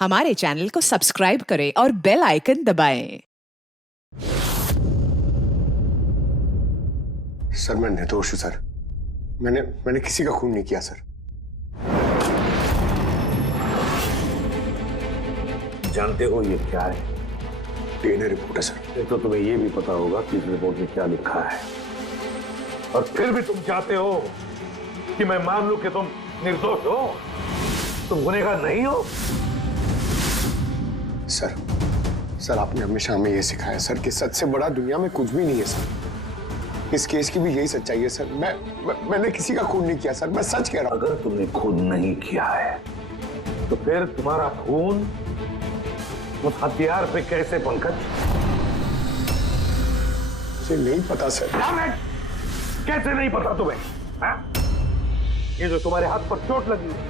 हमारे चैनल को सब्सक्राइब करें और बेल आइकन दबाएं। सर मैं निर्दोष हूं सर। मैंने किसी का खून नहीं किया सर। जानते हो ये क्या है? डीएनए रिपोर्ट है सर। ये तो तुम्हें ये भी पता होगा कि इस रिपोर्ट में क्या लिखा है, और फिर भी तुम चाहते हो कि मैं मान लूं कि तुम निर्दोष हो, तुम गुनहगार नहीं हो। सर आपने हमेशा हमें यह सिखाया सर कि सच से बड़ा दुनिया में कुछ भी नहीं है सर। इस केस की भी यही सच्चाई है सर। मैंने किसी का खून नहीं किया सर, मैं सच कह रहा हूं। अगर तुमने खून नहीं किया है तो फिर तुम्हारा खून उस हथियार पे कैसे पंकज? मुझे नहीं पता सर। कैसे नहीं पता तुम्हें? हा? ये जो तुम्हारे हाथ पर चोट लगी है,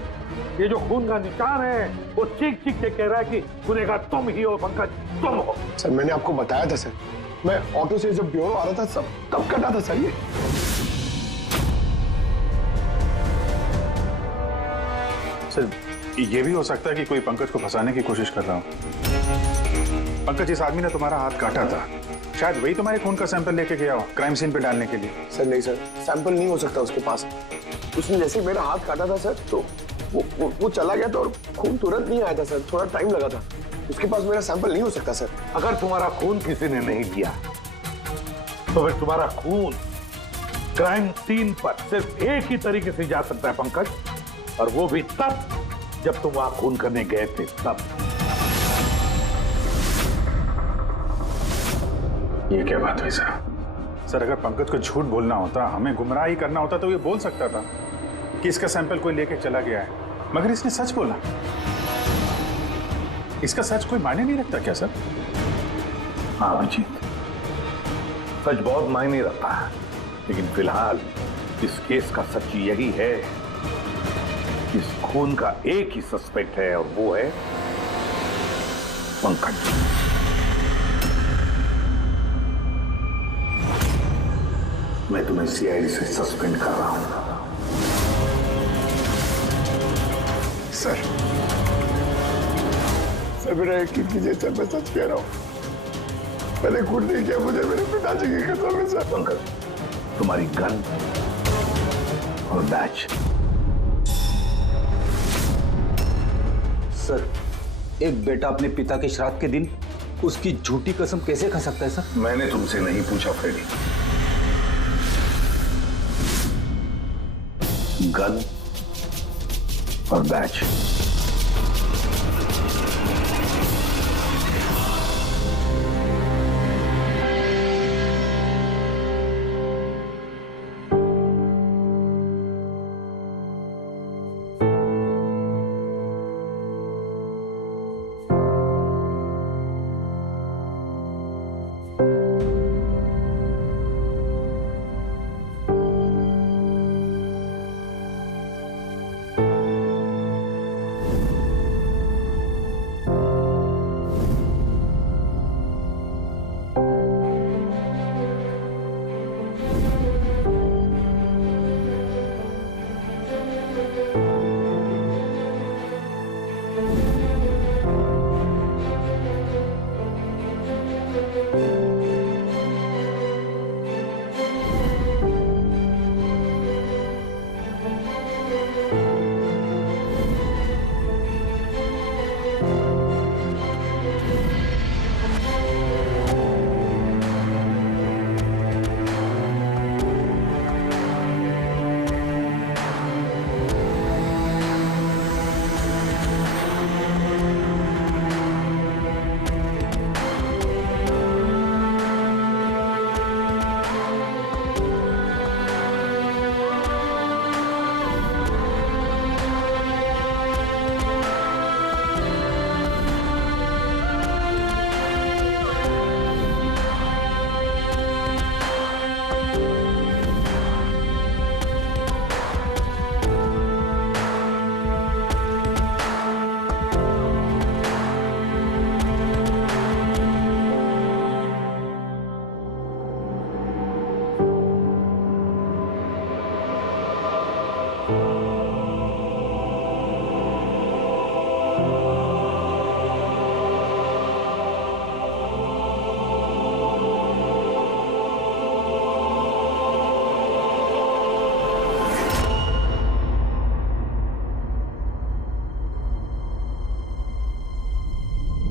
ये जो खून का निशान है, वो चीख चीख के कह रहा है कि गुनहगार तुम ही हो पंकज, तुम हो। सर मैंने आपको बताया था सर, मैं ऑटो से जब ब्यूरो आ रहा था सब तब कटा था सर। ये सर ये भी हो सकता है कि कोई पंकज को फंसाने की कोशिश कर रहा हो। पंकज, इस आदमी ने तुम्हारा हाथ काटा था, शायद वही तुम्हारे खून का सैंपल लेके गया हो क्राइम सीन पे डालने के लिए। सर नहीं सर, सैंपल नहीं हो सकता उसके पास। उसने जैसे ही मेरा हाथ काटा था सर तो वो चला गया था और खून तुरंत नहीं आया था सर, थोड़ा टाइम लगा था। उसके पास मेरा सैंपल नहीं हो सकता सर। अगर तुम्हारा खून किसी ने नहीं लिया तो फिर तुम्हारा खून क्राइम सीन पर सिर्फ एक ही तरीके से जा सकता है पंकज, और वो भी तब जब तुम वहां खून करने गए थे तब। ये क्या बात हुई सर? सर अगर पंकज को झूठ बोलना होता, हमें गुमराही करना होता तो ये बोल सकता था कि इसका सैंपल कोई लेके चला गया है, मगर इसने सच बोला। इसका सच कोई मायने नहीं रखता क्या सर? हाँ अभिजीत, सच बहुत मायने रखता है, लेकिन फिलहाल इस केस का सच यही है कि इस खून का एक ही सस्पेक्ट है, और वो है पंकज। मैं तुम्हें सीआईडी से सस्पेंड कर रहा हूं। सर मेरा यकीन कीजिए सर, मैं सच कह रहा हूं। मैंने खून नहीं किया, मुझे मेरे पिताजी की कसम है सर। पंकज, तुम्हारी गन और बैच। सर, एक बेटा अपने पिता के श्राद्ध के दिन उसकी झूठी कसम कैसे खा सकता है सर? मैंने तुमसे नहीं पूछा फ्रेडी। गन और बैच।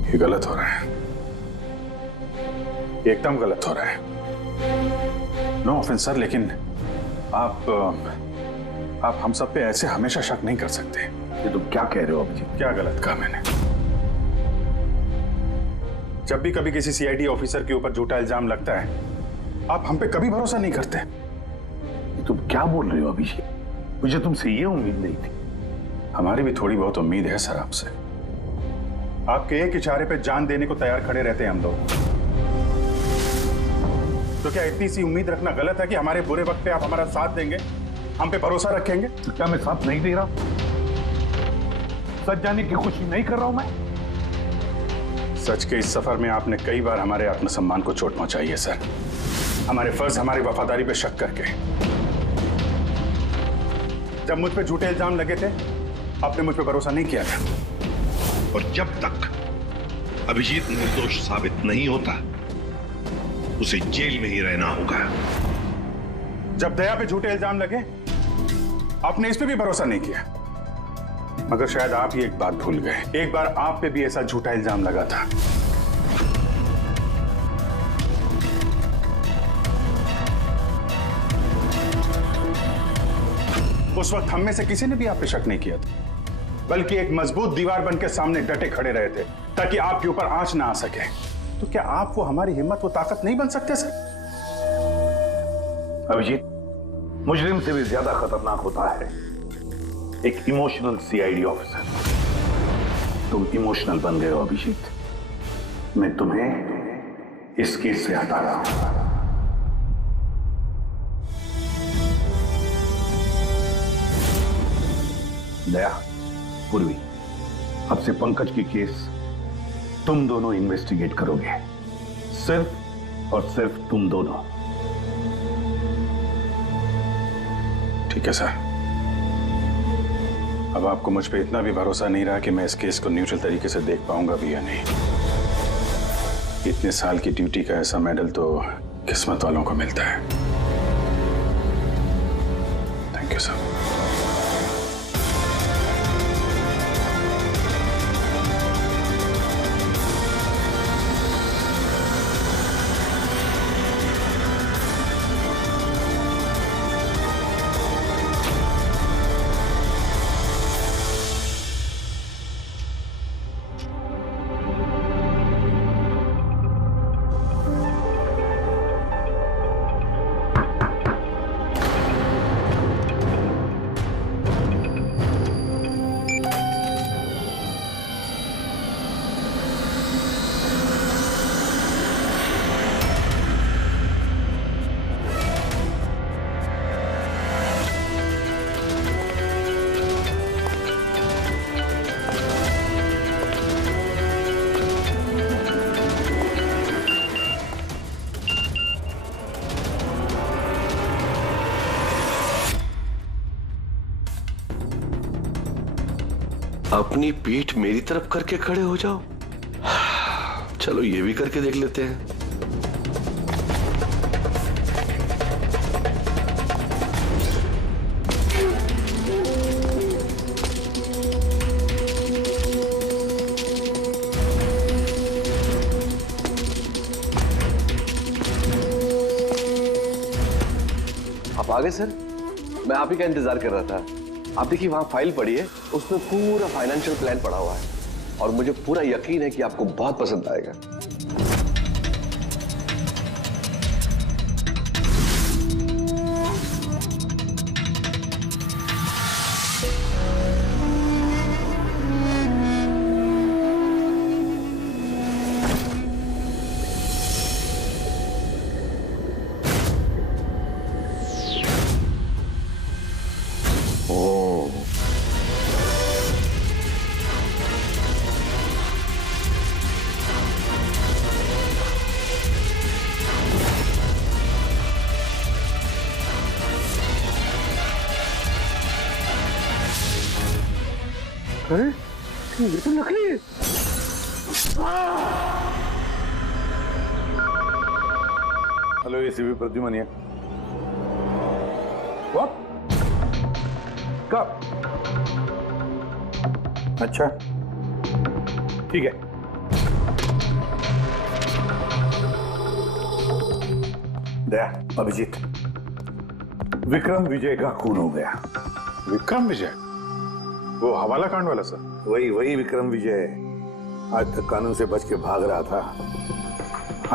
ये गलत हो रहा है, एकदम गलत हो रहा है। नो ऑफेंस सर, लेकिन आप हम सब पे ऐसे हमेशा शक नहीं कर सकते। ये तुम क्या कह रहे हो अभिजीत? क्या गलत कहा मैंने? जब भी कभी किसी सीआईडी ऑफिसर के ऊपर झूठा इल्जाम लगता है, आप हम पे कभी भरोसा नहीं करते। ये तुम क्या बोल रहे हो अभिजीत? मुझे तुमसे ये उम्मीद नहीं थी। हमारी भी थोड़ी बहुत उम्मीद है सर आपसे। आपके एक इशारे पे जान देने को तैयार खड़े रहते हैं हम लोग। तो क्या इतनी सी उम्मीद रखना गलत है कि हमारे बुरे वक्त पे आप हमारा साथ देंगे, हम पे भरोसा रखेंगे? तो क्या मैं साथ नहीं दे रहा? सच जाने की खुशी नहीं कर रहा हूं मैं? सच के इस सफर में आपने कई बार हमारे आत्मसम्मान को चोट पहुंचाई है सर, हमारे फर्ज, हमारी वफादारी पे शक करके। जब मुझ पे झूठे इल्जाम लगे थे, आपने मुझ पे भरोसा नहीं किया था। और जब तक अभिजीत निर्दोष साबित नहीं होता, उसे जेल में ही रहना होगा। जब दया पे झूठे इल्जाम लगे, आपने इस पे भी भरोसा नहीं किया। मगर शायद आप ही एक बात भूल गए, एक बार आप पे भी ऐसा झूठा इल्जाम लगा था। उस वक्त हम में से किसी ने भी आप पे शक नहीं किया था, बल्कि एक मजबूत दीवार बनकर सामने डटे खड़े रहे थे ताकि आपके ऊपर आंच ना आ सके। तो क्या आप वो हमारी हिम्मत, वो ताकत नहीं बन सकते सर? अभिजीत, मुजरिम से भी ज्यादा खतरनाक होता है एक इमोशनल सीआईडी ऑफिसर। तुम इमोशनल बन गए हो अभिजीत। मैं तुम्हें इस केस से हटा रहा हूं। दया, पूर्वी, अब से पंकज की केस तुम दोनों इन्वेस्टिगेट करोगे, सिर्फ और सिर्फ तुम दोनों। ठीक है सर। अब आपको मुझ पे इतना भी भरोसा नहीं रहा कि मैं इस केस को न्यूट्रल तरीके से देख पाऊंगा भी या नहीं। इतने साल की ड्यूटी का ऐसा मेडल तो किस्मत वालों को मिलता है। Thank you sir. अपनी पीठ मेरी तरफ करके खड़े हो जाओ। चलो ये भी करके देख लेते हैं। आप आ गए सर? मैं आप ही का इंतजार कर रहा था। आप देखिए वहां फाइल पड़ी है, उसमें पूरा फाइनेंशियल प्लान पड़ा हुआ है और मुझे पूरा यकीन है कि आपको बहुत पसंद आएगा। अरे ये तो नकली है। हेलो एसीपी प्रद्युमन है। व्हाट? कब? अच्छा ठीक है, दया, अभिजीत, विक्रम विजय का खून हो गया। विक्रम विजय, वो हवाला कांड वाला सर? वही विक्रम विजय आज तक कानून से बच के भाग रहा था।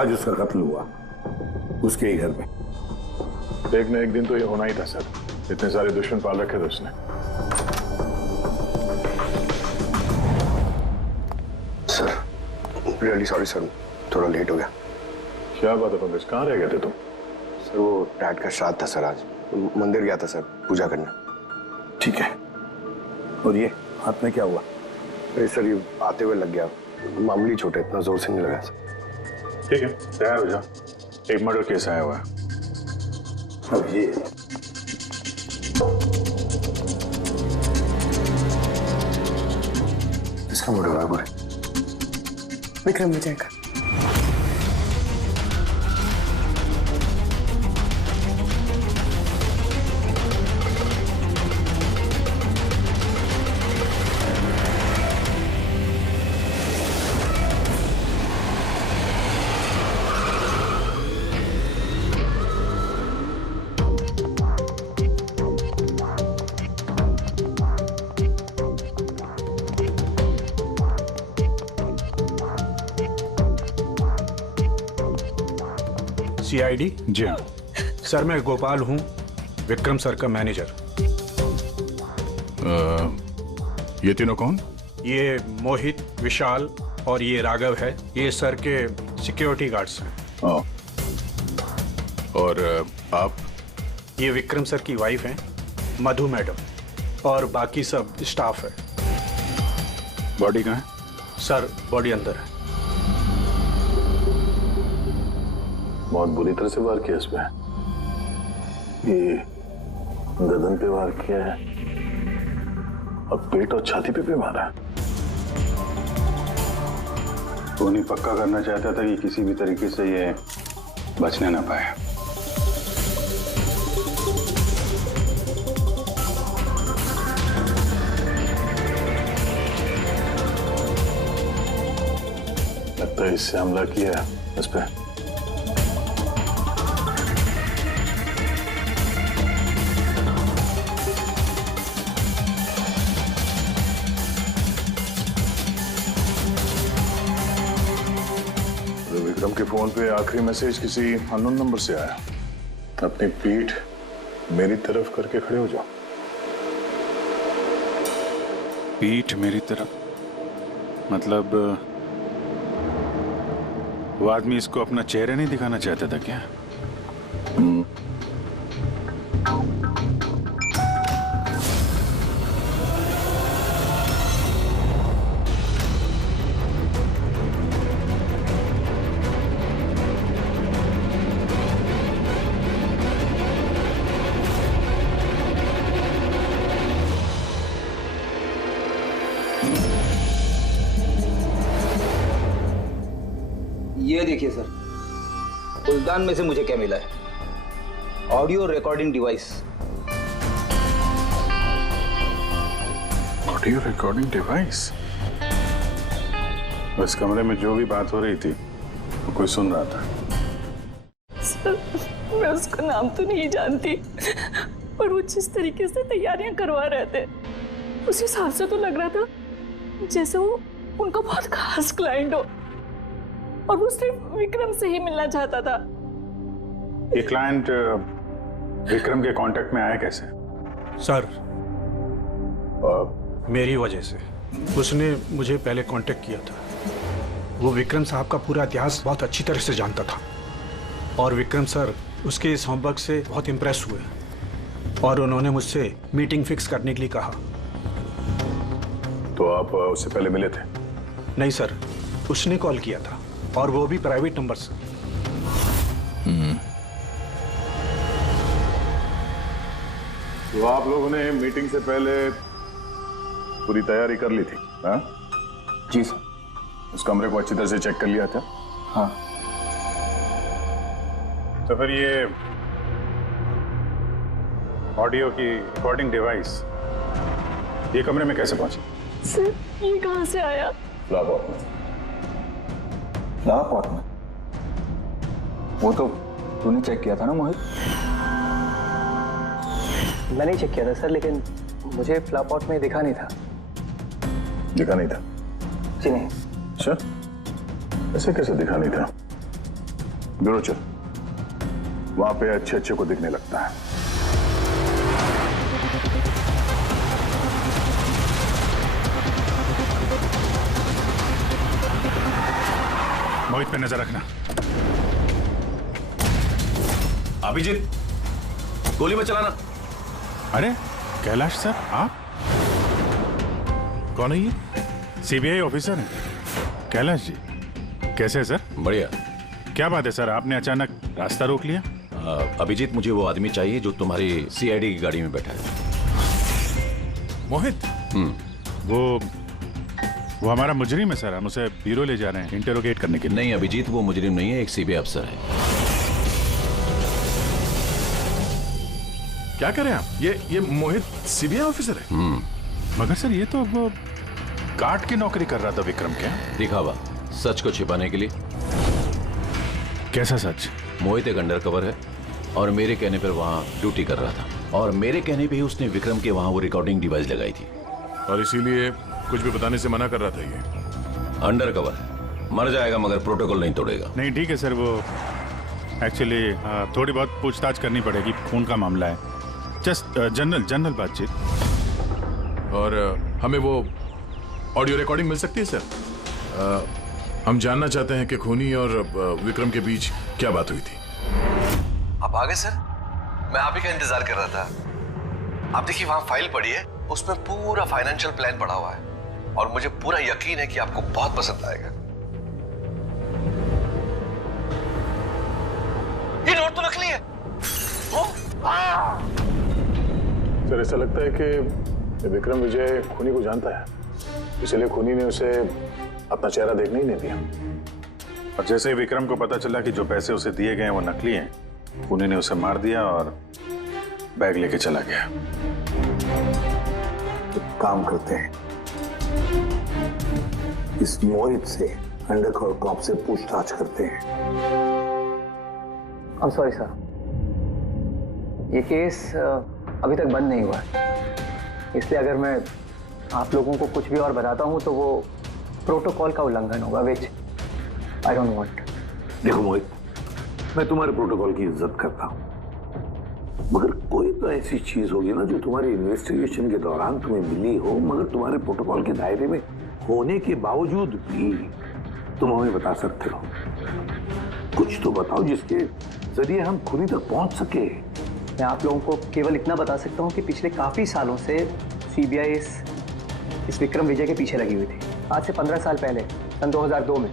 आज उसका कत्ल हुआ, उसके ही घर में। एक न एक दिन तो ये होना ही था सर, इतने सारे दुश्मन पाल रखे थे उसने। सर रियली सॉरी सर, थोड़ा लेट हो गया। क्या बात है पंकज, कहाँ रह गए थे तुम? सर वो डैड का श्राद्ध था सर, आज मंदिर गया था सर पूजा करने। ठीक है, और ये हाथ में क्या हुआ? अरे सर ये आते हुए लग गया, मामूली चोट है, इतना जोर से नहीं लगा सर। ठीक है, तैयार हो जाओ, एक मर्डर केस आया हुआ है। अब ये इसका मर्डर हुआ है पूरे विक्रम विजय का। CID? जी हाँ सर मैं गोपाल हूँ, विक्रम सर का मैनेजर। ये तीनों कौन? ये मोहित, विशाल और ये राघव है, ये सर के सिक्योरिटी गार्ड्स हैं। और आप? ये विक्रम सर की वाइफ हैं, मधु मैडम, और बाकी सब स्टाफ है। बॉडी कहाँ है? सर बॉडी अंदर है। बहुत बुरी तरह से वार किया इसमें। ये गर्दन पे वार किया है और पेट और छाती पे भी मारा है। वो नहीं पक्का करना चाहता था कि किसी भी तरीके से ये बचने ना पाए। लगता है इससे हमला किया है इस पे। विक्रम के फोन पे आखिरी मैसेज किसी अननोन नंबर से आया। अपनी पीठ मेरी तरफ करके खड़े हो जाओ। पीठ मेरी तरफ? मतलब वो आदमी इसको अपना चेहरा नहीं दिखाना चाहता था क्या? ये देखिए सर, फुलदान में से मुझे क्या मिला है? Audio recording device. Audio recording device? बस कमरे में जो भी बात हो रही थी वो कोई सुन रहा था। सर मैं उसका नाम तो नहीं जानती, पर वो जिस तरीके से तैयारियां करवा रहे थे उस हिसाब से तो लग रहा था जैसे वो उनका बहुत खास क्लाइंट हो और वो सिर्फ विक्रम से ही मिलना चाहता था। ये क्लाइंट विक्रम के कांटेक्ट में आया कैसे? सर मेरी वजह से। उसने मुझे पहले कांटेक्ट किया था। वो विक्रम साहब का पूरा इतिहास बहुत अच्छी तरह से जानता था और विक्रम सर उसके इस होमवर्क से बहुत इम्प्रेस हुए और उन्होंने मुझसे मीटिंग फिक्स करने के लिए कहा। तो आप उससे पहले मिले थे? नहीं सर, उसने कॉल किया था और वो भी प्राइवेट नंबर से। तो आप लोगों ने मीटिंग से पहले पूरी तैयारी कर ली थी? हाँ जी सर। उस कमरे को अच्छी तरह से चेक कर लिया था? हाँ। तो फिर ये ऑडियो की रिकॉर्डिंग डिवाइस ये कमरे में कैसे पहुंची? सर ये कहाँ से आया? फ्लावर पॉट में। वो तो तूने चेक किया था ना मोहित? मैंने ही चेक किया था सर, लेकिन मुझे फ्लैप आउट में दिखा नहीं था। दिखा नहीं था? जी नहीं। अच्छा, ऐसे कैसे दिखा नहीं था? ब्यूरो चल, वहां पे अच्छे अच्छे को दिखने लगता है। मोहित पे नजर रखना। अभिजीत, गोली में चलाना। अरे कैलाश सर, आप कौन है? ये सीबीआई ऑफिसर हैं कैलाश जी। कैसे है सर? बढ़िया। क्या बात है सर, आपने अचानक रास्ता रोक लिया? अभिजीत, मुझे वो आदमी चाहिए जो तुम्हारी सीआईडी की गाड़ी में बैठा है। मोहित? वो हमारा मुजरिम है सर, हम उसे ब्यूरो ले जा रहे हैं इंटरोगेट करने के लिए। नहीं अभिजीत, वो मुजरिम नहीं है, एक सीबीआई अफसर है। क्या करें आप? ये मोहित सीबीआई ऑफिसर है? मगर सर ये तो वो गार्ड की नौकरी कर रहा था विक्रम के। दिखावा, सच को छिपाने के लिए। कैसा सच? मोहित एक अंडरकवर है और मेरे कहने पर वहां ड्यूटी कर रहा था, और मेरे कहने पे ही उसने विक्रम के वहां वो रिकॉर्डिंग डिवाइस लगाई थी, और इसीलिए कुछ भी बताने से मना कर रहा था। ये अंडरकवर है, मर जाएगा मगर प्रोटोकॉल नहीं तोड़ेगा। नहीं ठीक है सर, वो एक्चुअली थोड़ी बहुत पूछताछ करनी पड़ेगी, खून का मामला है। जस्ट जनरल बातचीत। और हमें वो ऑडियो रिकॉर्डिंग मिल सकती है सर? हम जानना चाहते हैं कि खूनी और विक्रम के बीच क्या बात हुई थी। आप आ गए सर? मैं आप ही का इंतजार कर रहा था। आप देखिए वहां फाइल पड़ी है, उसमें पूरा फाइनेंशियल प्लान पड़ा हुआ है और मुझे पूरा यकीन है कि आपको बहुत पसंद आएगा। ये नोट तो नकली है। सर ऐसा लगता है कि विक्रम विजय खूनी को जानता है, इसलिए खूनी ने उसे अपना चेहरा देखने ही नहीं दिया। और जैसे ही विक्रम को पता चला कि जो पैसे उसे दिए गए वो नकली हैं, खूनी ने उसे मार दिया और बैग लेके चला गया। तो काम करते हैं, इस मोहित से अंडरकवर कॉप से पूछताछ करते हैं। I'm sorry सर, ये केस अभी तक बंद नहीं हुआ है, इसलिए अगर मैं आप लोगों को कुछ भी और बताता हूँ तो वो प्रोटोकॉल का उल्लंघन होगा, विच आई डोंट वांट। देखो मोहित, मैं तुम्हारे प्रोटोकॉल की इज्जत करता हूँ, मगर कोई तो ऐसी चीज होगी ना जो तुम्हारी इन्वेस्टिगेशन के दौरान तुम्हें मिली हो, मगर तुम्हारे प्रोटोकॉल के दायरे में होने के बावजूद भी तुम हमें बता सकते हो। कुछ तो बताओ जिसके जरिए हम खूनी तक पहुंच सके। मैं आप लोगों को केवल इतना बता सकता हूँ कि पिछले काफी सालों से सीबीआई इस विक्रम विजय के पीछे लगी हुई थी। आज से 15 साल पहले सन 2002 में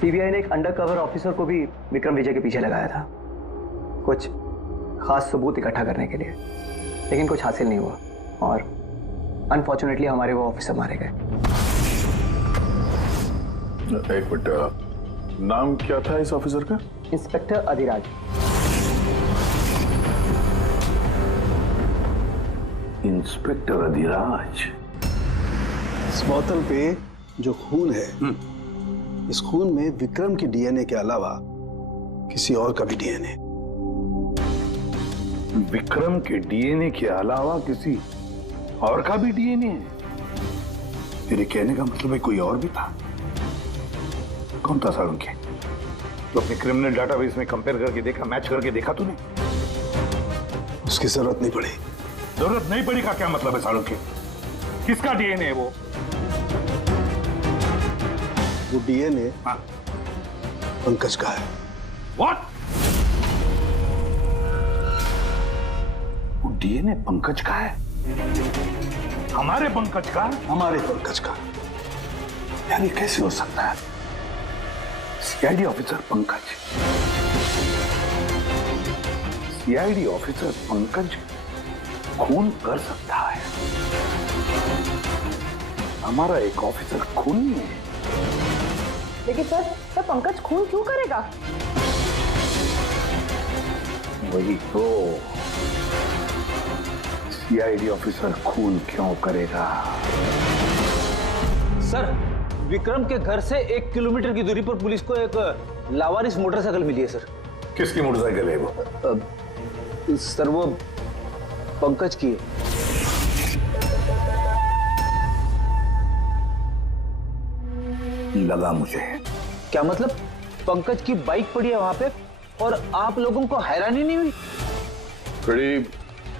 सीबीआई ने एक अंडरकवर ऑफिसर को भी विक्रम विजय के पीछे लगाया था, कुछ खास सबूत इकट्ठा करने के लिए, लेकिन कुछ हासिल नहीं हुआ और अनफॉर्चुनेटली हमारे वो ऑफिसर मारे गए। एक मिनट, नाम क्या था इस ऑफिसर का? इंस्पेक्टर अधिराज। इंस्पेक्टर अधिराज। इस बोतल पे जो खून है, इस खून में विक्रम की डीएनए के अलावा किसी और का भी डीएनए। विक्रम के डीएनए के अलावा किसी और का भी डीएनए है? मेरे कहने का मतलब है कोई और भी था। कौन था सर उनके? तो अपने क्रिमिनल डाटाबेस में कंपेयर करके देखा, मैच करके देखा तूने? उसकी जरूरत नहीं पड़ी। जरूरत नहीं पड़ी का क्या मतलब है सालों के? किसका डीएनए है वो डीएनए पंकज का है। व्हाट? वो डीएनए पंकज का है? हमारे पंकज का? हमारे पंकज का। यानी कैसे हो सकता है? CID officer Pankaj, CID officer Pankaj खून कर सकता है? हमारा एक ऑफिसर खून नहीं है। लेकिन सर पंकज खून क्यों करेगा? वही तो, सीआईडी ऑफिसर खून क्यों करेगा? सर, विक्रम के घर से 1 किलोमीटर की दूरी पर पुलिस को एक लावारिस मोटरसाइकिल मिली है सर। किसकी मोटरसाइकिल है वो? सर वो पंकज की है। लगा मुझे। क्या मतलब? पंकज की बाइक पड़ी है वहां पे और आप लोगों को हैरानी नहीं हुई?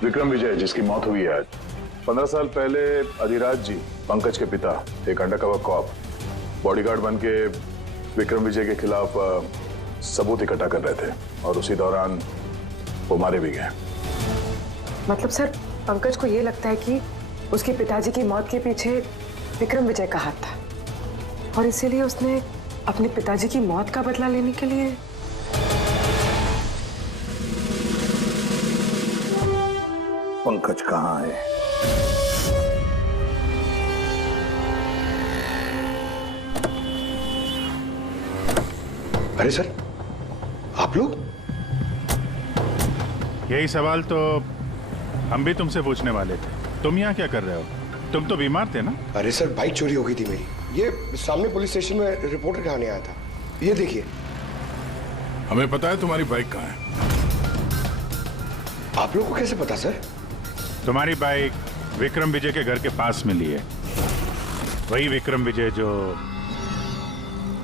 विक्रम विजय जिसकी मौत हुई है आज, 15 साल पहले अधिराज जी, पंकज के पिता, एक अंडरकवर कॉप, बॉडीगार्ड बन के विक्रम विजय के खिलाफ सबूत इकट्ठा कर रहे थे और उसी दौरान वो मारे भी गए। मतलब सर, पंकज को ये लगता है कि उसके पिताजी की मौत के पीछे विक्रम विजय का हाथ था और इसीलिए उसने अपने पिताजी की मौत का बदला लेने के लिए। पंकज कहाँ है? अरे सर, आप लोग? यही सवाल तो हम भी तुमसे पूछने वाले थे। तुम यहाँ क्या कर रहे हो? तुम तो बीमार थे ना? अरे सर, बाइक चोरी हो गई थी मेरी। ये सामने पुलिस स्टेशन में रिपोर्टर कहानी आया था। ये देखिए। हमें पता है तुम्हारी बाइक कहाँ है। आप लोगों को कैसे पता सर? तुम्हारी बाइक विक्रम विजय के घर के पास मिली है। वही विक्रम विजय जो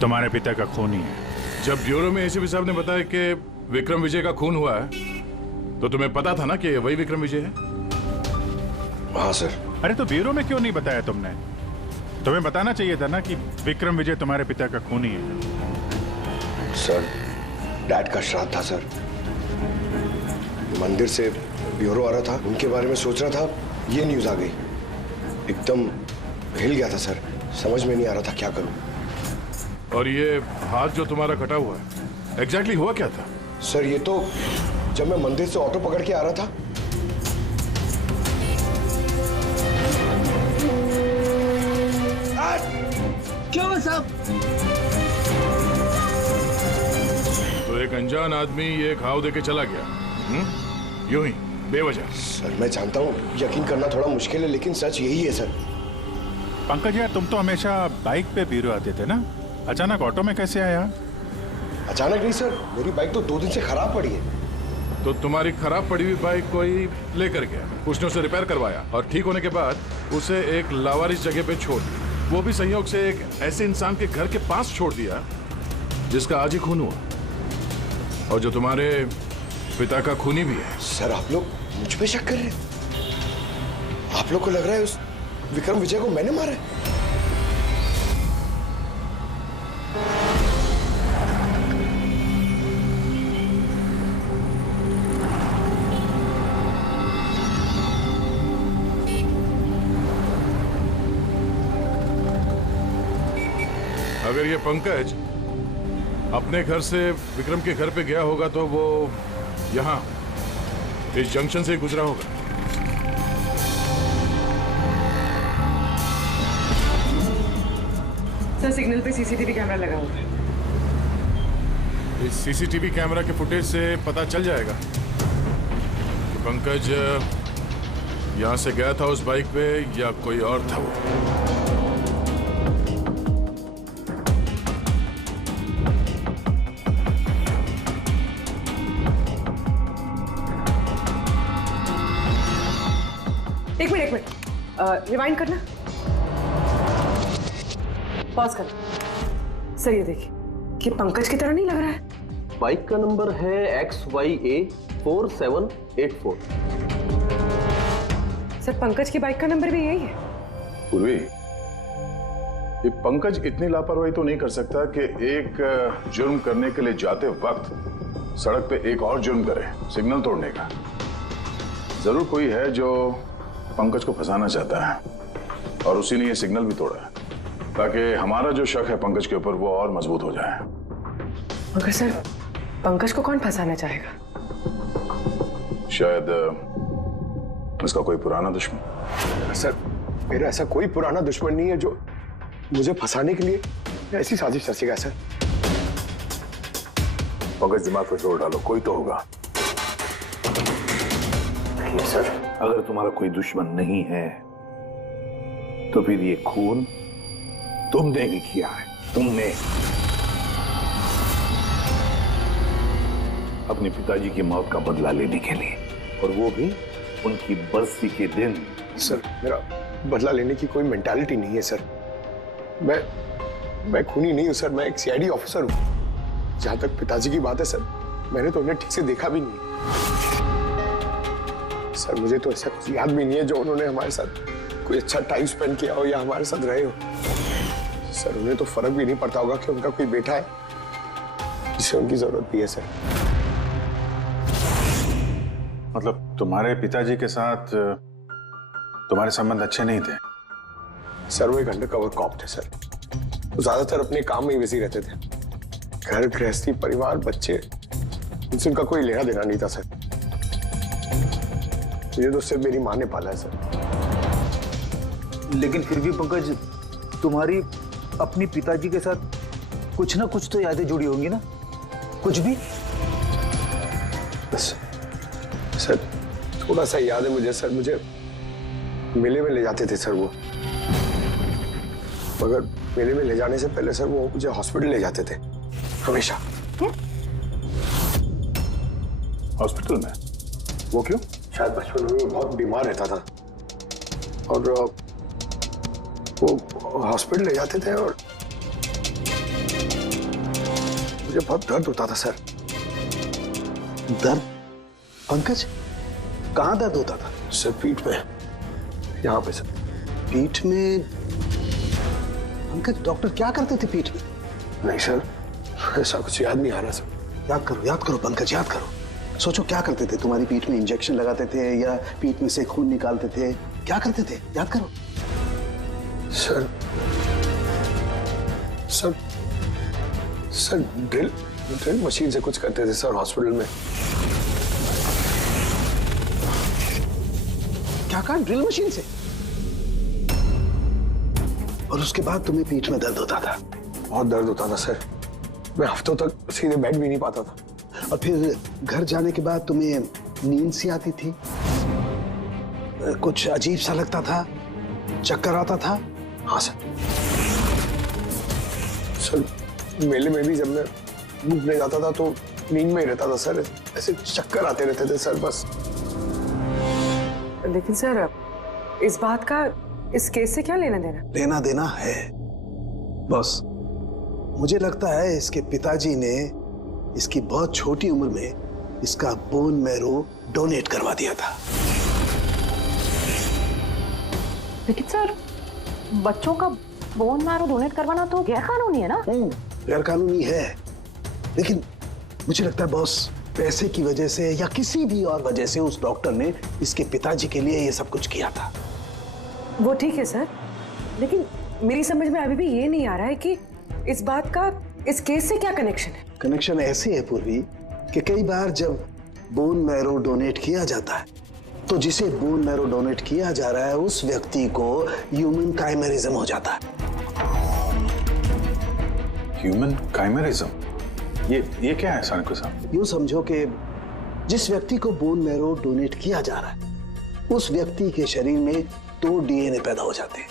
तुम्हारे पिता का खूनी है। जब ब्यूरो में एसीपी साहब ने बताया कि विक्रम विजय का खून हुआ है, तो तुम्हें पता था ना कि वही विक्रम विजय है? हाँ सर। अरे तो ब्यूरो में क्यों नहीं बताया तुमने? तुम्हें बताना चाहिए था ना कि विक्रम विजय तुम्हारे पिता का खूनी है। सर, डैड का श्राद्ध था सर। मंदिर से ब्यूरो आ रहा था, उनके बारे में सोच रहा था, ये न्यूज आ गई। एकदम हिल गया था सर, समझ में नहीं आ रहा था क्या करूं। और ये हाथ जो तुम्हारा कटा हुआ है, एग्जैक्टली हुआ क्या था? सर ये तो जब मैं मंदिर से ऑटो पकड़ के आ रहा था, क्या हुआ साहब? तो एक अनजान आदमी ये घाव देके चला गया, यूं ही बेवजह। सर मैं जानता हूँ यकीन करना थोड़ा मुश्किल है, लेकिन सच यही है सर। पंकज यार, तुम तो हमेशा बाइक पे ब्यूरो आते थे ना, अचानक ऑटो में कैसे आया? अचानक नहीं सर, मेरी बाइक तो 2 दिन से खराब पड़ी है। तो तुम्हारी खराब पड़ी हुई बाइक कोई लेकर गया, उसने उसे रिपेयर करवाया और ठीक होने के बाद उसे एक लावारिस जगह पे छोड़ दिया। वो भी संयोग से एक ऐसे इंसान के घर के पास छोड़ दिया जिसका आज ही खून हुआ और जो तुम्हारे पिता का खूनी भी है। सर आप लोग मुझ पे शक कर रहे हैं? आप लोग को लग रहा है उस विक्रम विजय को मैंने मारा है? अगर ये पंकज अपने घर से विक्रम के घर पे गया होगा तो वो यहाँ इस जंक्शन से गुजरा होगा। सर सिग्नल पे सीसीटीवी कैमरा लगा हुआ है। इस सीसीटीवी कैमरा के फुटेज से पता चल जाएगा कि पंकज यहाँ से गया था उस बाइक पे या कोई और था वो। एक मिनट रिवाइंड करना, पॉज कर। सर ये देखिए, कि पंकज की तरह नहीं लग रहा है। बाइक का नंबर है XYA 4784। सर पंकज की बाइक का नंबर भी यही है। पूर्वी, ये पंकज इतनी लापरवाही तो नहीं कर सकता कि एक जुर्म करने के लिए जाते वक्त सड़क पे एक और जुर्म करे, सिग्नल तोड़ने का। जरूर कोई है जो पंकज को फंसाना चाहता है और उसी ने ये सिग्नल भी तोड़ा है ताकि हमारा जो शक है पंकज के ऊपर वो और मजबूत हो जाए। मगर सर पंकज को कौन फंसाना चाहेगा? शायद उसका कोई पुराना दुश्मन। सर मेरा ऐसा कोई पुराना दुश्मन नहीं है जो मुझे फंसाने के लिए ऐसी साजिश रचेगा। सर पंकज दिमाग पर जोर डालो, कोई तो होगा। नहीं सर, अगर तुम्हारा कोई दुश्मन नहीं है तो फिर ये खून तुमने ही किया है। तुमने। अपने पिताजी की मौत का बदला लेने के लिए, और वो भी उनकी बरसी के दिन। सर मेरा बदला लेने की कोई मेंटालिटी नहीं है सर। मैं खूनी नहीं हूं सर, मैं एक सीआईडी ऑफिसर हूं। जहां तक पिताजी की बात है सर, मैंने तो उन्हें ठीक से देखा भी नहीं। सर मुझे तो ऐसा कुछ याद भी नहीं है जो उन्होंने हमारे साथ कोई अच्छा टाइम स्पेंड किया हो या हमारे साथ रहे हो। सर उन्हें तो फर्क भी नहीं पड़ता होगा कि उनका कोई बेटा है जिसे उनकी जरूरत भी है सर। मतलब तुम्हारे पिताजी के साथ तुम्हारे संबंध अच्छे नहीं थे? सर वो एक अंडरकवर कॉप थे सर। वो ज्यादातर अपने काम में ही बिजी रहते थे। घर गृहस्थी परिवार बच्चे इनसे उनका कोई लेना देना नहीं था सर। मुझे तो सिर्फ मेरी माँ ने पाला है सर। लेकिन फिर भी पंकज, तुम्हारी अपनी पिताजी के साथ कुछ ना कुछ तो यादें जुड़ी होंगी ना? कुछ भी? बस सर थोड़ा सा याद है मुझे सर। मुझे मेले में ले जाते थे सर वो, मगर मेले में ले जाने से पहले सर वो मुझे हॉस्पिटल ले जाते थे हमेशा। हॉस्पिटल में? वो क्यों? शायद बचपन में वो बहुत बीमार रहता था और वो हॉस्पिटल ले जाते थे और मुझे बहुत दर्द होता था सर। दर्द? पंकज, कहाँ दर्द होता था? सर पीठ में, यहाँ पे सर। पीठ में? पंकज, डॉक्टर क्या करते थे पीठ में? नहीं सर, ऐसा कुछ याद नहीं आ रहा सर। याद करो पंकज, याद करो। सोचो क्या करते थे? तुम्हारी पीठ में इंजेक्शन लगाते थे या पीठ में से खून निकालते थे? क्या करते थे? याद करो। सर ड्रिल मशीन से कुछ करते थे सर हॉस्पिटल में। क्या कहा? ड्रिल मशीन से? और उसके बाद तुम्हें पीठ में दर्द होता था? बहुत दर्द होता था सर। मैं हफ्तों तक सीधे बैठ भी नहीं पाता था। और फिर घर जाने के बाद तुम्हें नींद सी आती थी? कुछ अजीब सा लगता था? चक्कर आता था? हाँ सर। मेले में भी जब मैं घूमने जाता था तो नींद में ही रहता था सर। ऐसे चक्कर आते रहते थे सर बस। लेकिन सर इस बात का इस केस से क्या लेना देना? लेना देना है बॉस। मुझे लगता है इसके पिताजी ने इसकी बहुत छोटी उम्र में इसका बोन मैरो डोनेट करवा दिया था। लेकिन सर बच्चों का बोन मैरो डोनेट करवाना तो गैर कानूनी है ना? गैर कानूनी है, लेकिन मुझे लगता है बॉस पैसे की वजह से या किसी भी और वजह से उस डॉक्टर ने इसके पिताजी के लिए ये सब कुछ किया था। वो ठीक है सर, लेकिन मेरी समझ में अभी भी ये नहीं आ रहा है कि इस बात का इस केस से क्या कनेक्शन है? कनेक्शन ऐसे है पूर्वी कि कई बार जब बोन मैरो डोनेट किया जाता है तो जिसे बोन मैरो डोनेट किया जा रहा है उस व्यक्ति को ह्यूमन काइमेरिज्म हो जाता है। ह्यूमन काइमेरिज्म? ये क्या है सानिको साहब? यूं समझो कि जिस व्यक्ति को बोन मैरो डोनेट किया जा रहा है उस व्यक्ति के शरीर में 2 डीएनए पैदा हो जाते हैं।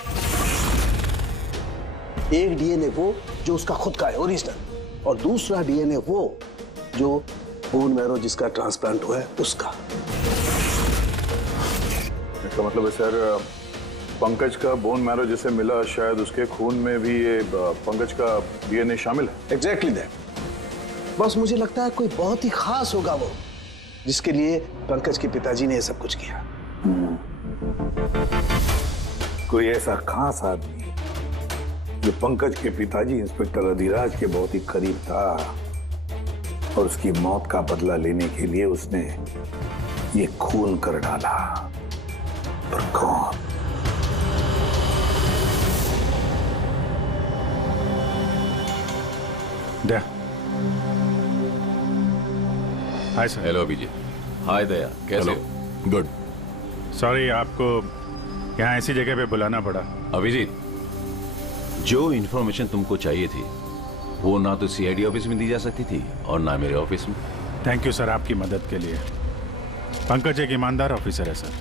एक डीएनए वो जो उसका खुद का है ओरिजिनल, और दूसरा डीएनए वो जो बोन मैरो जिसका ट्रांसप्लांट हुआ है उसका। इसका मतलब है सर पंकज का बोन मैरो जिसे मिला शायद उसके खून में भी ये पंकज का डीएनए शामिल है। Exactly that. बस मुझे लगता है कोई बहुत ही खास होगा वो जिसके लिए पंकज के पिताजी ने ये सब कुछ किया। कोई ऐसा खास आदमी जो पंकज के पिताजी इंस्पेक्टर अधिराज के बहुत ही करीब था और उसकी मौत का बदला लेने के लिए उसने ये खून कर डाला। पर कौन? Daya. Hi sir. Hello Abhijeet. Hi Daya, कैसे हो? गुड। सॉरी आपको यहाँ ऐसी जगह पे बुलाना पड़ा। अभिजीत, जो इन्फॉर्मेशन तुमको चाहिए थी वो ना तो सीआईडी ऑफिस में दी जा सकती थी और ना मेरे ऑफिस में। थैंक यू सर आपकी मदद के लिए। पंकज एक ईमानदार ऑफिसर है सर,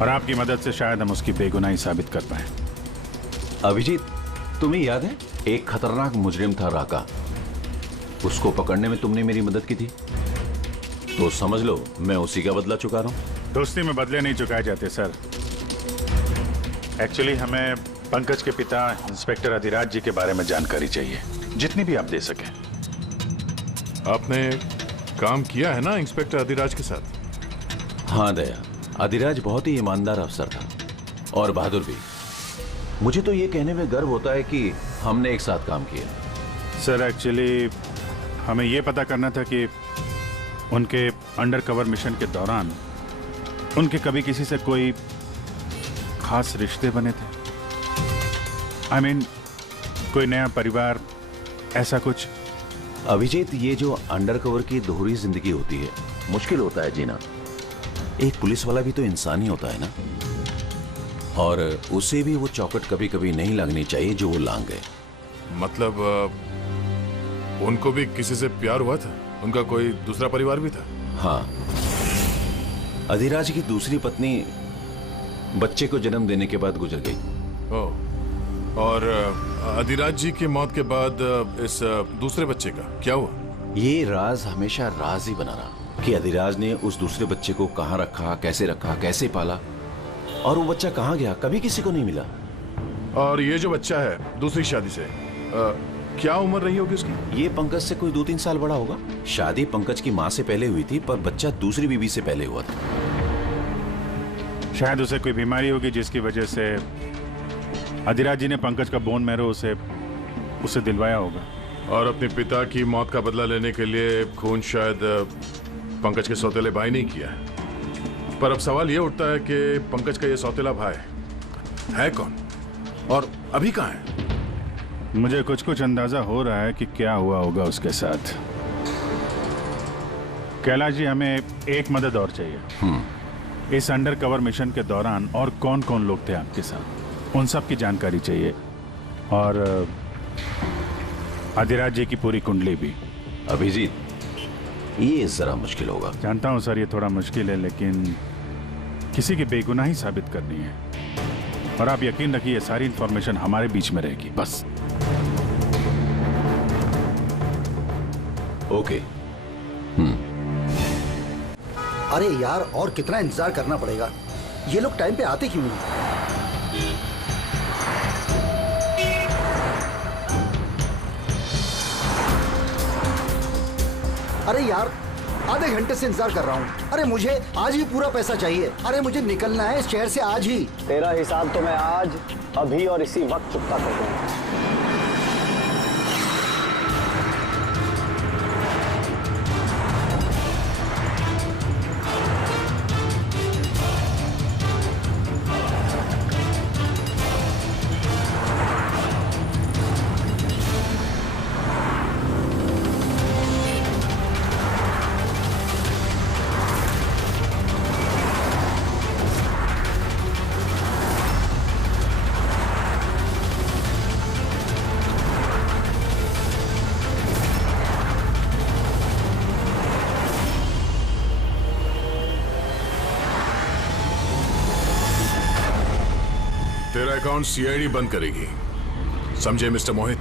और आपकी मदद से शायद हम उसकी बेगुनाही साबित कर पाए। अभिजीत, तुम्हें याद है एक खतरनाक मुजरिम था राका, उसको पकड़ने में तुमने मेरी मदद की थी। तो समझ लो मैं उसी का बदला चुका रहा हूं। दोस्ती में बदले नहीं चुकाए जाते सर। एक्चुअली हमें पंकज के पिता इंस्पेक्टर अधिराज जी के बारे में जानकारी चाहिए, जितनी भी आप दे सकें। आपने काम किया है ना इंस्पेक्टर अधिराज के साथ? हाँ दया, अधिराज बहुत ही ईमानदार अफसर था और बहादुर भी। मुझे तो ये कहने में गर्व होता है कि हमने एक साथ काम किया। सर एक्चुअली हमें ये पता करना था कि उनके अंडरकवर मिशन के दौरान उनके कभी किसी से कोई खास रिश्ते बने थे? I mean, कोई नया परिवार, ऐसा कुछ? अभिजीत, ये जो अंडरकवर की दोहरी जिंदगी होती है, मुश्किल होता है जीना। एक पुलिस वाला भी तो इंसान ही होता है ना, और उसे भी वो चौकट कभी कभी नहीं लगनी चाहिए जो वो लांग गए। मतलब उनको भी किसी से प्यार हुआ था? उनका कोई दूसरा परिवार भी था? हाँ, अधिराज की दूसरी पत्नी बच्चे को जन्म देने के बाद गुजर गई। ओह, और अधिराज जी की मौत के बाद इस दूसरे बच्चे का क्या हुआ? ये राज हमेशा राज ही बना रहा कि अधिराज ने उस दूसरे बच्चे को कहाँ रखा, कैसे पाला, और वो बच्चा कहाँ गया, कभी किसी को नहीं मिला। और ये जो बच्चा है दूसरी शादी से, क्या उम्र रही होगी उसकी? ये पंकज से कोई 2-3 साल बड़ा होगा। शादी पंकज की माँ से पहले हुई थी, पर बच्चा दूसरी बीवी से पहले हुआ था। शायद उसे कोई बीमारी होगी जिसकी वजह से अधिराज जी ने पंकज का बोन मैरो उसे दिलवाया होगा। और अपने पिता की मौत का बदला लेने के लिए खून शायद पंकज के सौतेले भाई नहीं किया है। पर अब सवाल ये उठता है कि पंकज का ये सौतेला भाई है कौन और अभी कहाँ है? मुझे कुछ अंदाजा हो रहा है कि क्या हुआ होगा उसके साथ। कैलाश जी, हमें एक मदद और चाहिए। इस अंडरकवर मिशन के दौरान और कौन कौन लोग थे आपके साथ, उन सब की जानकारी चाहिए, और अधिराज जी की पूरी कुंडली भी। अभिजीत, ये जरा मुश्किल होगा। जानता हूं सर, ये थोड़ा मुश्किल है, लेकिन किसी की बेगुनाही साबित करनी है, और आप यकीन रखिए ये सारी इंफॉर्मेशन हमारे बीच में रहेगी बस। ओके। अरे यार, और कितना इंतजार करना पड़ेगा? ये लोग टाइम पे आते क्यों नहीं? अरे यार, आधे घंटे से इंतजार कर रहा हूँ। अरे मुझे आज ही पूरा पैसा चाहिए। अरे मुझे निकलना है इस शहर से आज ही। तेरा हिसाब तो मैं आज, अभी और इसी वक्त चुकता कर दूंगा। तेरा अकाउंट सीआईडी बंद करेगी, समझे मिस्टर मोहित?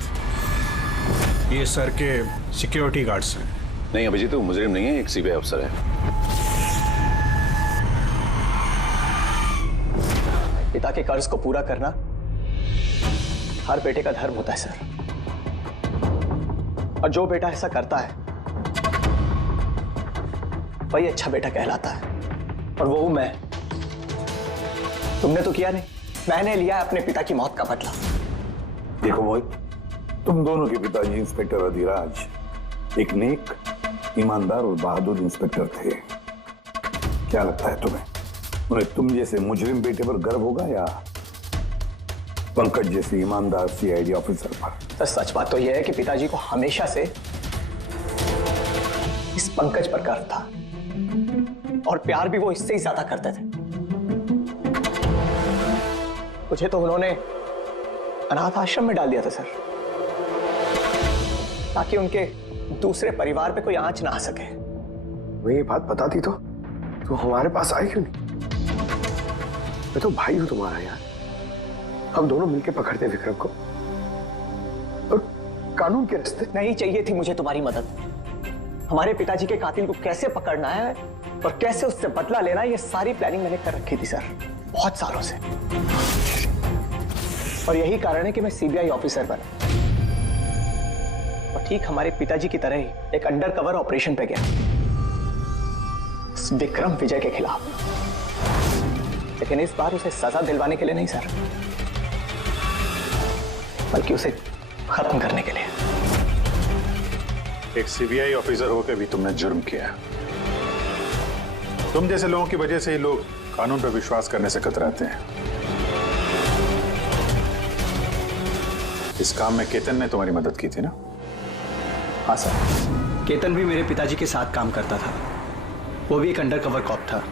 ये सर के सिक्योरिटी गार्ड्स हैं। नहीं अभिजीत, वो मुजरिम नहीं है, एक सीबीआई अफसर है। पिता के कर्ज को पूरा करना हर बेटे का धर्म होता है सर, और जो बेटा ऐसा करता है वही अच्छा बेटा कहलाता है, और वो हूं मैं। तुमने तो किया नहीं, मैंने लिया अपने पिता की मौत का बदला। देखो मोहित, तुम दोनों के पिताजी इंस्पेक्टर अधिराज एक नेक, ईमानदार और बहादुर इंस्पेक्टर थे। क्या लगता है तुम्हें, उन्हें तुम जैसे मुजरिम बेटे पर गर्व होगा या पंकज जैसे ईमानदार सीआईडी ऑफिसर पर? तो सच बात तो यह है कि पिताजी को हमेशा से इस पंकज पर गर्व था, और प्यार भी वो इससे ही ज्यादा करते थे। मुझे तो उन्होंने अनाथ आश्रम में डाल दिया था सर, ताकि उनके दूसरे परिवार पे कोई आंच ना आ सके। वो ये बात बताती तो हमारे पास आई क्यों नहीं? मैं तो भाई हूं तुम्हारा यार, हम दोनों मिलकर पकड़ते विक्रम को, और कानून के रास्ते। नहीं चाहिए थी मुझे तुम्हारी मदद, हमारे पिताजी के कातिल को कैसे पकड़ना है और कैसे उससे बदला लेना है, ये सारी प्लानिंग मैंने कर रखी थी सर, बहुत सालों से। और यही कारण है कि मैं सीबीआई ऑफिसर बना और ठीक हमारे पिताजी की तरह ही एक अंडरकवर ऑपरेशन पे गया विक्रम विजय के खिलाफ। लेकिन इस बार उसे सजा दिलवाने के लिए नहीं सर, बल्कि उसे खत्म करने के लिए। एक सीबीआई ऑफिसर होकर भी तुमने जुर्म किया। तुम जैसे लोगों की वजह से ही लोग कानून पर विश्वास करने से कतराते हैं। इस काम में केतन ने तुम्हारी मदद की थी ना? हाँ सर, केतन भी मेरे पिताजी के साथ काम करता था। वो भी एक अंडरकवर कॉप था।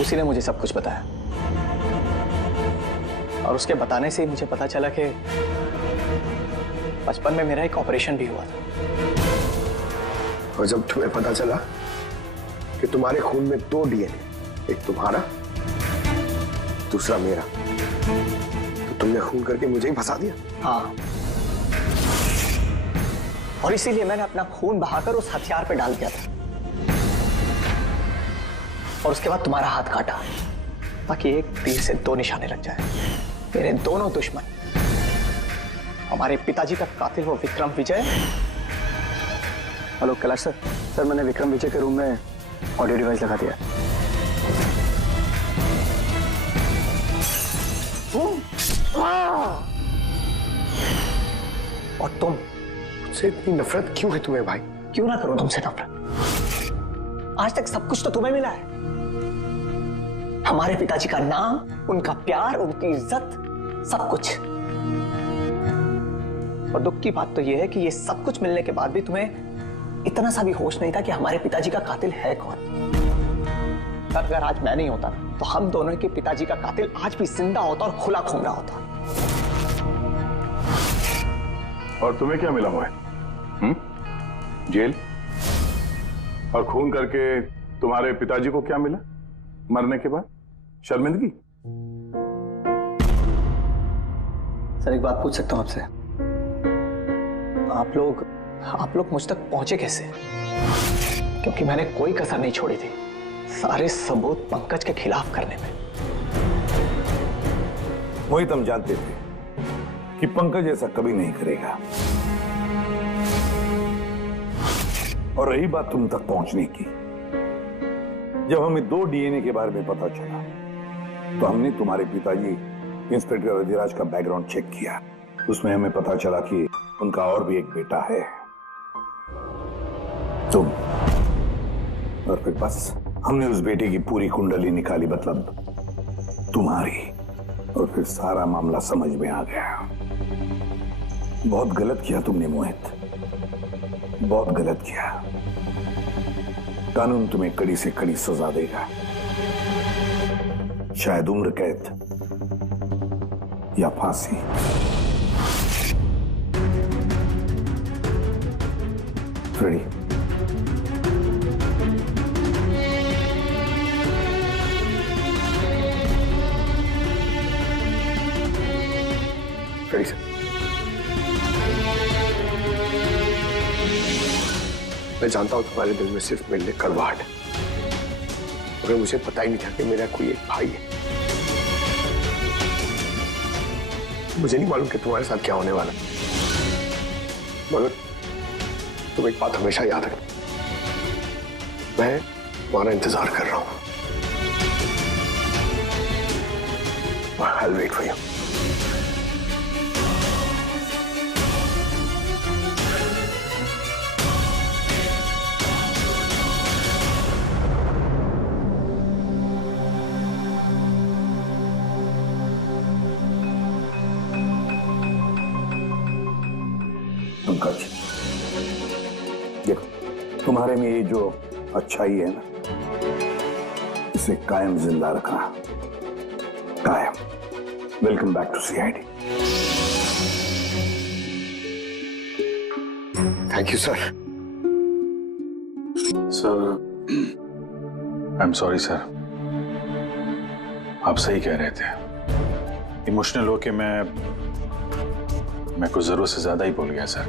उसी ने मुझे सब कुछ बताया और उसके बताने से ही मुझे पता चला कि बचपन में मेरा एक ऑपरेशन भी हुआ था। और जब तुम्हें पता चला कि तुम्हारे खून में 2 डीएनए, एक तुम्हारा दूसरा मेरा, तो तुमने खून करके मुझे ही फंसा दिया। हाँ, और इसीलिए मैंने अपना खून बहाकर उस हथियार पे डाल दिया था और उसके बाद तुम्हारा हाथ काटा ताकि एक तीर से 2 निशाने लग जाए। मेरे दोनों दुश्मन, हमारे पिताजी का कातिल वो विक्रम विजय। हेलो कैलाश सर, सर मैंने विक्रम विजय के रूम में ऑडियो डिवाइस लगा दिया। और तुम मुझसे इतनी नफरत क्यों है तुम्हें भाई? क्यों ना करो तुमसे नफरत? आज तक सब कुछ तो तुम्हें मिला है। हमारे पिताजी का नाम, उनका प्यार, उनकी इज्जत, सब कुछ। और दुख की बात तो यह है कि ये सब कुछ मिलने के बाद भी तुम्हें इतना सा भी होश नहीं था कि हमारे पिताजी का कातिल है कौन। अगर आज मैं नहीं होता तो हम दोनों के पिताजी का कातिल आज भी जिंदा होता और खुला घूम रहा होता। और तुम्हें क्या मिला हुआ है? जेल? और खून करके तुम्हारे पिताजी को क्या मिला मरने के बाद? शर्मिंदगी? सर एक बात पूछ सकता हूं आपसे? आप लोग मुझ तक पहुंचे कैसे? क्योंकि मैंने कोई कसर नहीं छोड़ी थी सारे सबूत पंकज के खिलाफ करने में। मोहित, हम जानते थे कि पंकज ऐसा कभी नहीं करेगा। और रही बात तुम तक पहुंचने की, जब हमें 2 डीएनए के बारे में पता चला तो हमने तुम्हारे पिताजी इंस्पेक्टर अधिराज का बैकग्राउंड चेक किया। उसमें हमें पता चला कि उनका और भी एक बेटा है, तुम। और फिर बस हमने उस बेटे की पूरी कुंडली निकाली, मतलब तुम्हारी। और फिर सारा मामला समझ में आ गया। बहुत गलत किया तुमने मोहित, बहुत गलत किया। कानून तुम्हें कड़ी से कड़ी सजा देगा, शायद उम्र कैद या फांसी। रेडी? Ready sir. मैं जानता हूं तुम्हारे दिल में सिर्फ मेरे लिए कड़वाहट है, मगर मुझे पता ही नहीं था कि मेरा कोई एक भाई है। मुझे नहीं मालूम कि तुम्हारे साथ क्या होने वाला, मगर तुम एक बात हमेशा याद रखना, मैं तुम्हारा इंतजार कर रहा हूं। I'll wait for you. Pankaj, देखो, तुम्हारे में ये जो अच्छाई है ना, इसे कायम जिंदा रखना, कायम। Welcome back to CID. Thank you sir. Sir, I am sorry sir. आप सही कह रहे थे। इमोशनल होके मैं कुछ जरूरत से ज्यादा ही बोल गया सर।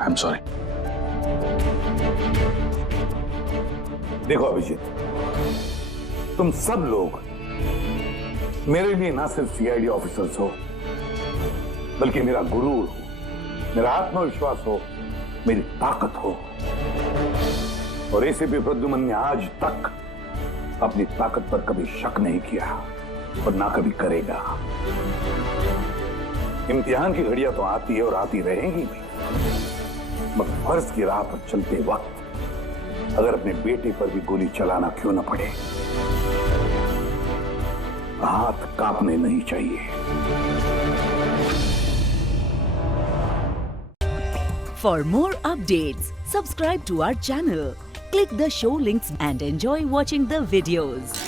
I am sorry. देखो अभिजीत, तुम सब लोग मेरे लिए ना सिर्फ सीआईडी ऑफिसर्स हो, बल्कि मेरा गुरूर हो, मेरा आत्मविश्वास हो, मेरी ताकत हो। और एसीपी प्रद्युमन ने आज तक अपनी ताकत पर कभी शक नहीं किया और ना कभी करेगा। इम्तिहान की घड़ियां तो आती है और आती रहेंगी भी, मगर फर्ज की राह पर चलते वक्त अगर अपने बेटे पर भी गोली चलाना क्यों न पड़े, हाथ कांपने नहीं चाहिए। For more updates, subscribe to our channel, click the show links and enjoy watching the videos.